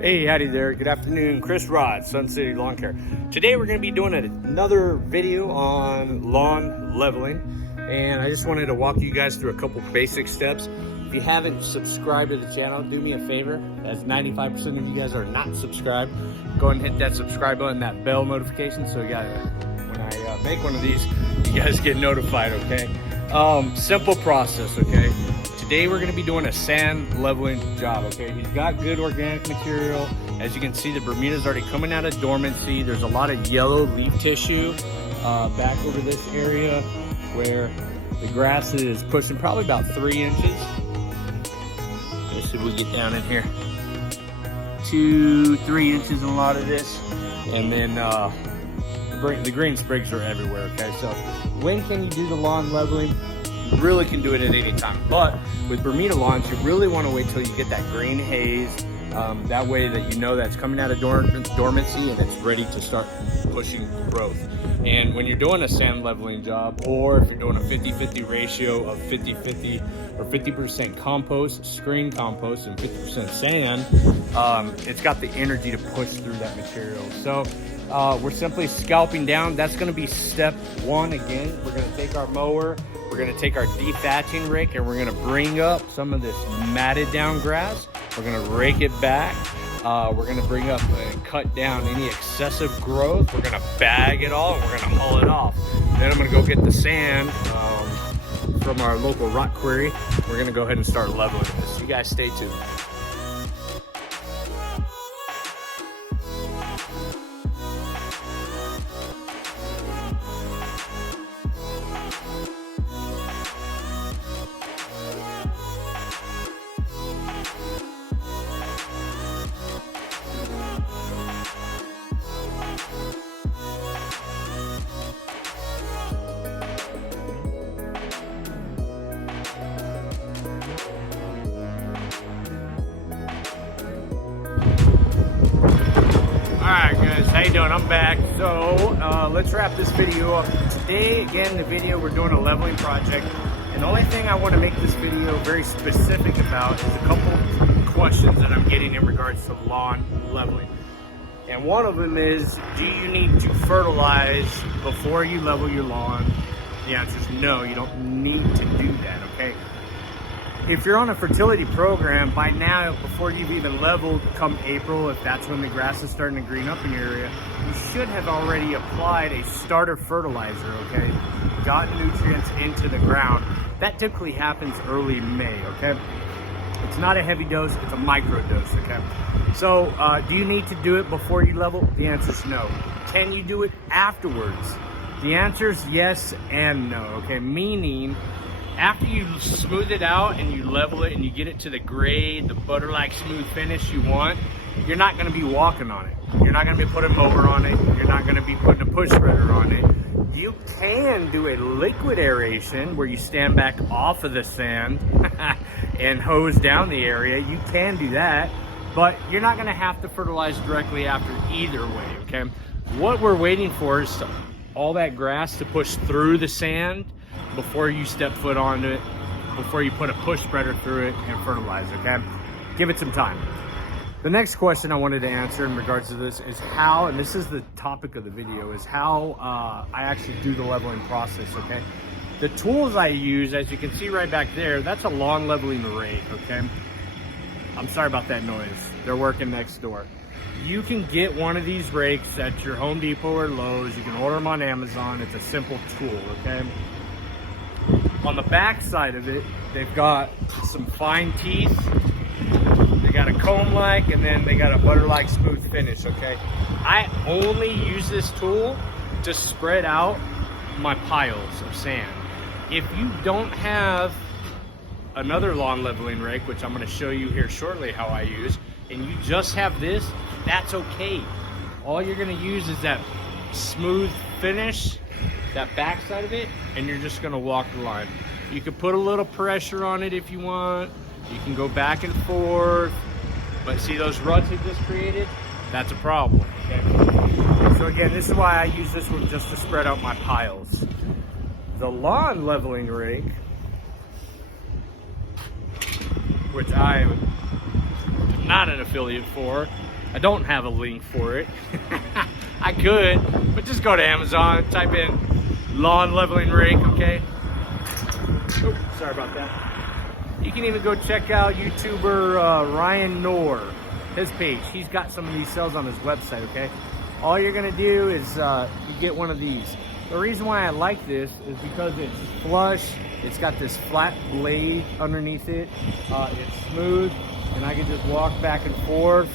Hey, howdy there. Good afternoon. Chris Rod, Sun City Lawn Care. Today we're going to be doing another video on lawn leveling, and I just wanted to walk you guys through a couple basic steps. If you haven't subscribed to the channel, do me a favor, as 95% of you guys are not subscribed. Go ahead and hit that subscribe button, that bell notification, so you when I make one of these, you guys get notified, okay? Simple process, okay? Today we're going to be doing a sand leveling job, okay? He's got good organic material. As you can see, the Bermuda's already coming out of dormancy. There's a lot of yellow leaf tissue back over this area where the grass is pushing probably about 3 inches. Let's see if we get down in here. 2-3 inches in a lot of this. And then the green sprigs are everywhere, okay? So when can you do the lawn leveling? You really can do it at any time, but with Bermuda lawns, you really want to wait till you get that green haze. That way that you know that's coming out of dormancy and it's ready to start pushing growth. And when you're doing a sand leveling job, or if you're doing a 50-50 ratio of 50-50 or 50% compost, screen compost, and 50% sand, it's got the energy to push through that material. So we're simply scalping down. That's going to be step one. Again, we're going to take our mower, we're going to take our dethatching rake, and we're going to bring up some of this matted down grass. We're going to rake it back. We're going to bring up and cut down any excessive growth. We're going to bag it all and we're going to haul it off. Then I'm going to go get the sand from our local rock quarry. We're going to go ahead and start leveling this. You guys stay tuned. Alright guys, how you doing? I'm back. So let's wrap this video up. Today, again, the video, we're doing a leveling project. And the only thing I want to make this video very specific about is a couple questions that I'm getting in regards to lawn leveling. And one of them is, do you need to fertilize before you level your lawn? The answer is no, you don't need to do that, okay? If you're on a fertility program, by now, before you've even leveled, come April, if that's when the grass is starting to green up in your area, you should have already applied a starter fertilizer, okay? Gotten nutrients into the ground. That typically happens early May, okay? It's not a heavy dose, it's a micro dose, okay? So, do you need to do it before you level? The answer is no. Can you do it afterwards? The answer is yes and no, okay? Meaning, after you smooth it out and you level it and you get it to the grade, the butter-like smooth finish you want, you're not going to be walking on it. You're not going to be putting a mower on it. You're not going to be putting a push spreader on it. You can do a liquid aeration where you stand back off of the sand and hose down the area. You can do that, but you're not going to have to fertilize directly after either way, okay? What we're waiting for is all that grass to push through the sand before you step foot onto it, before you put a push spreader through it and fertilize, okay? Give it some time. The next question I wanted to answer in regards to this is how, and this is the topic of the video, is how I actually do the leveling process, okay? The tools I use, as you can see right back there, that's a lawn leveling rake, okay? I'm sorry about that noise. They're working next door. You can get one of these rakes at your Home Depot or Lowe's. You can order them on Amazon. It's a simple tool, okay? On the back side of it, they've got some fine teeth. They got a comb-like, and then they got a butter-like smooth finish, okay? I only use this tool to spread out my piles of sand. If you don't have another lawn leveling rake, which I'm going to show you here shortly how I use, and you just have this, that's okay. All you're going to use is that smooth finish, that back side of it, and you're just going to walk the line. You can put a little pressure on it if you want. You can go back and forth, but see those ruts it just created? That's a problem, okay? So again, this is why I use this one, just to spread out my piles. The lawn leveling rake, which I am not an affiliate for, I don't have a link for it. I could, but just go to Amazon, type in lawn leveling rake, okay? Oops, sorry about that. You can even go check out YouTuber Ryan Knorr, his page. He's got some of these cells on his website, okay? All you're gonna do is you get one of these. The reason why I like this is because it's flush, it's got this flat blade underneath it, it's smooth, and I can just walk back and forth,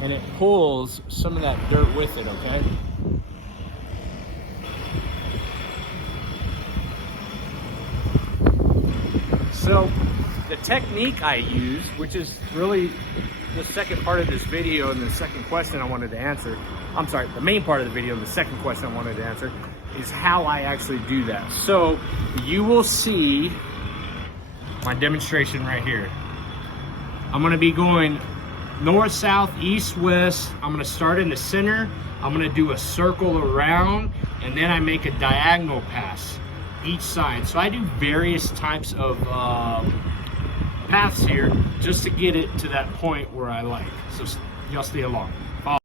and it pulls some of that dirt with it, okay? So the technique I use, which is really the second part of this video and the second question I wanted to answer, I'm sorry, the main part of the video and the second question I wanted to answer is how I actually do that. So you will see my demonstration right here. I'm gonna be going north, south, east, west. I'm gonna start in the center. I'm gonna do a circle around, and then I make a diagonal pass each side. So I do various types of paths here just to get it to that point where I like. So y'all stay along. Follow.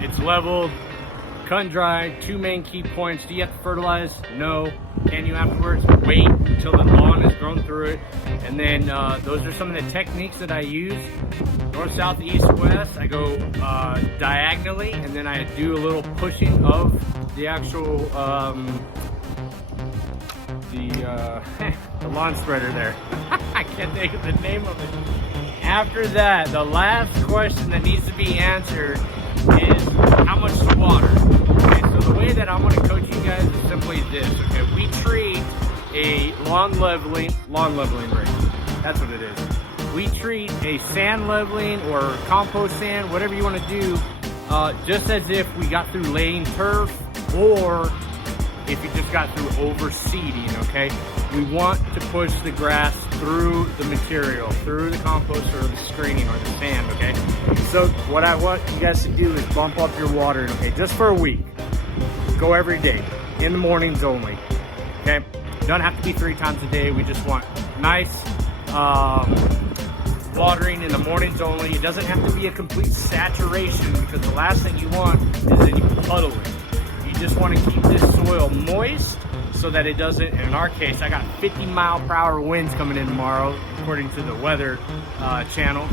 It's leveled, cut and dry. Two main key points. Do you have to fertilize? No. Can you afterwards? Wait until the lawn has grown through it. And then those are some of the techniques that I use. North, south, east, west. I go diagonally, and then I do a little pushing of the actual the lawn spreader there. I can't think of the name of it. After that, the last question that needs to be answered is how much to water. Okay, so the way that I'm going to coach you guys is simply this. Okay, we treat a lawn leveling rate. That's what it is. We treat a sand leveling or compost sand, whatever you want to do, just as if we got through laying turf, or if you just got through overseeding. Okay, we want to push the grass through the material, through the compost or the screening or the sand. Okay, so what I want you guys to do is bump up your watering. Okay, just for a week. Go every day, in the mornings only. Okay, don't have to be 3 times a day. We just want nice watering in the mornings only. It doesn't have to be a complete saturation, because the last thing you want is that you puddle it. You just want to keep this soil moist so that it doesn't, in our case, I got 50-mile-per-hour winds coming in tomorrow, according to the weather channel.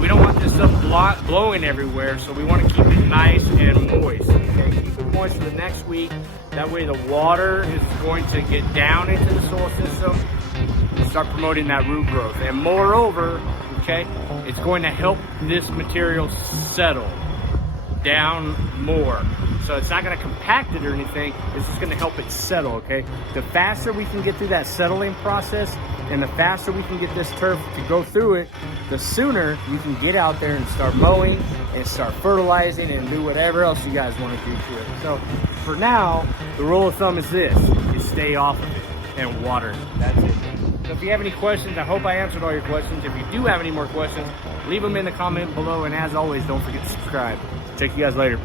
We don't want this stuff blowing everywhere, so we want to keep it nice and moist. Okay, keep it moist for the next week. That way the water is going to get down into the soil system and start promoting that root growth. And moreover, okay, it's going to help this material settle down more. So it's not going to compact it or anything, it's just going to help it settle, okay? The faster we can get through that settling process and the faster we can get this turf to go through it, the sooner you can get out there and start mowing and start fertilizing and do whatever else you guys want to do to it. So for now, the rule of thumb is this, is stay off of it and water it. That's it. So if you have any questions, I hope I answered all your questions. If you do have any more questions, leave them in the comment below, and as always, don't forget to subscribe. Check you guys later.